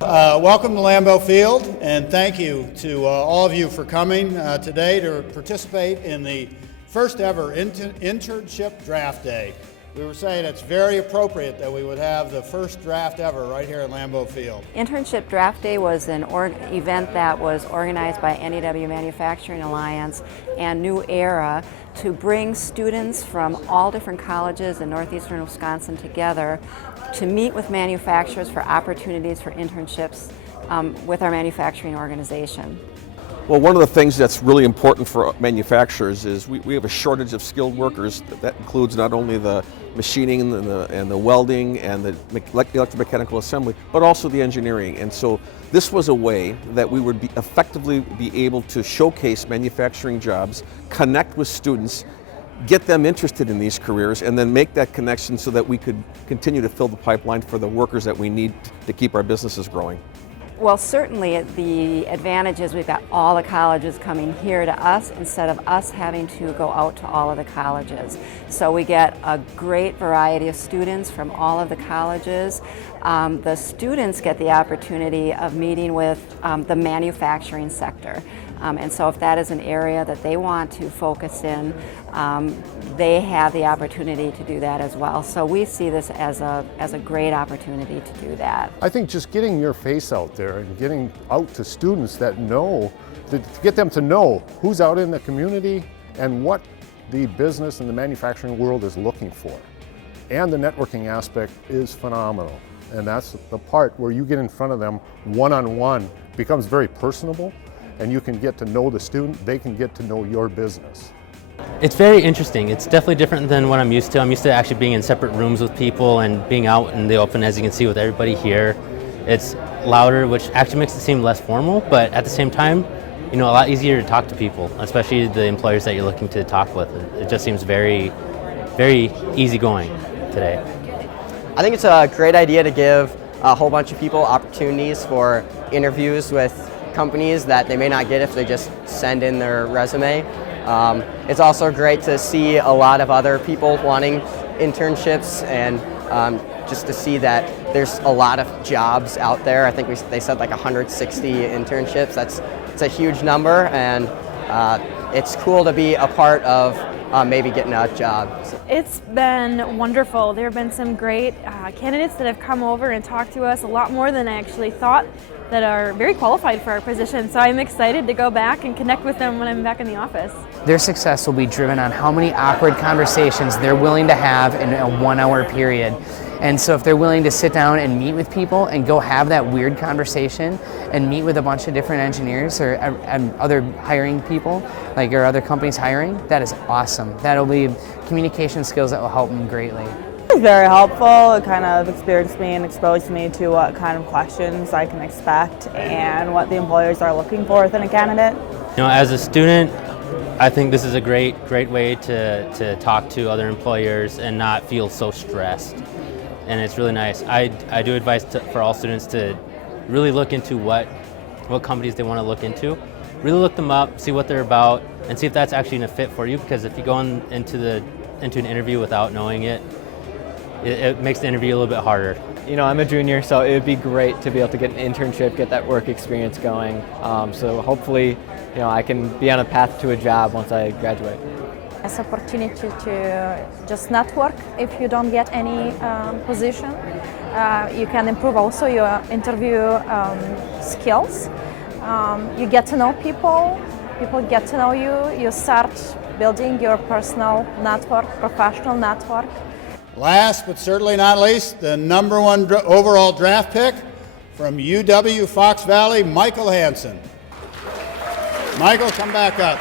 Welcome to Lambeau Field, and thank you to all of you for coming today to participate in the first ever internship draft day. We were saying it's very appropriate that we would have the first draft ever right here at Lambeau Field. Internship Draft Day was an event that was organized by NEW Manufacturing Alliance and New Era to bring students from all different colleges in northeastern Wisconsin together to meet with manufacturers for opportunities for internships with our manufacturing organization. Well, one of the things that's really important for manufacturers is we have a shortage of skilled workers. That includes not only the machining and the welding and the electromechanical assembly, but also the engineering. And so this was a way that we would effectively be able to showcase manufacturing jobs, connect with students, get them interested in these careers, and then make that connection so that we could continue to fill the pipeline for the workers that we need to keep our businesses growing. Well, certainly the advantage is we've got all the colleges coming here to us instead of us having to go out to all of the colleges. So we get a great variety of students from all of the colleges. The students get the opportunity of meeting with the manufacturing sector. And so if that is an area that they want to focus in, they have the opportunity to do that as well. So we see this as a great opportunity to do that. I think just getting your face out there and getting out to students that know, to get them to know who's out in the community and what the business and the manufacturing world is looking for. And the networking aspect is phenomenal. And that's the part where you get in front of them one-on-one, becomes very personable, and you can get to know the student, they can get to know your business. It's very interesting. It's definitely different than what I'm used to. I'm used to actually being in separate rooms with people and being out in the open, as you can see with everybody here. It's louder, which actually makes it seem less formal, but at the same time, a lot easier to talk to people, especially the employers that you're looking to talk with. It just seems very, very easygoing today. I think it's a great idea to give a whole bunch of people opportunities for interviews with companies that they may not get if they just send in their resume. It's also great to see a lot of other people wanting internships and just to see that there's a lot of jobs out there. I think they said like 160 internships. It's a huge number, and it's cool to be a part of maybe getting a job. It's been wonderful. There have been some great candidates that have come over and talked to us, a lot more than I actually thought, that are very qualified for our position. So I'm excited to go back and connect with them when I'm back in the office. Their success will be driven on how many awkward conversations they're willing to have in a 1 hour period. And so if they're willing to sit down and meet with people and go have that weird conversation and meet with a bunch of different engineers or other hiring people, like your other companies hiring, that is awesome. That'll be communication skills that will help them greatly. It's very helpful. It kind of experienced me and exposed me to what kind of questions I can expect and what the employers are looking for within a candidate. As a student, I think this is a great way to talk to other employers and not feel so stressed. And it's really nice. I do advise for all students to really look into what companies they want to look into. Really look them up, see what they're about, and see if that's actually a fit for you, because if you go into an interview without knowing it, it makes the interview a little bit harder. I'm a junior, so it would be great to be able to get an internship, get that work experience going. So hopefully, I can be on a path to a job once I graduate. It's an opportunity to just network if you don't get any position. You can improve also your interview skills. You get to know people get to know you, you start building your personal network, professional network. Last but certainly not least, the #1 overall draft pick from UW Fox Valley, Michael Hansen. Michael, come back up.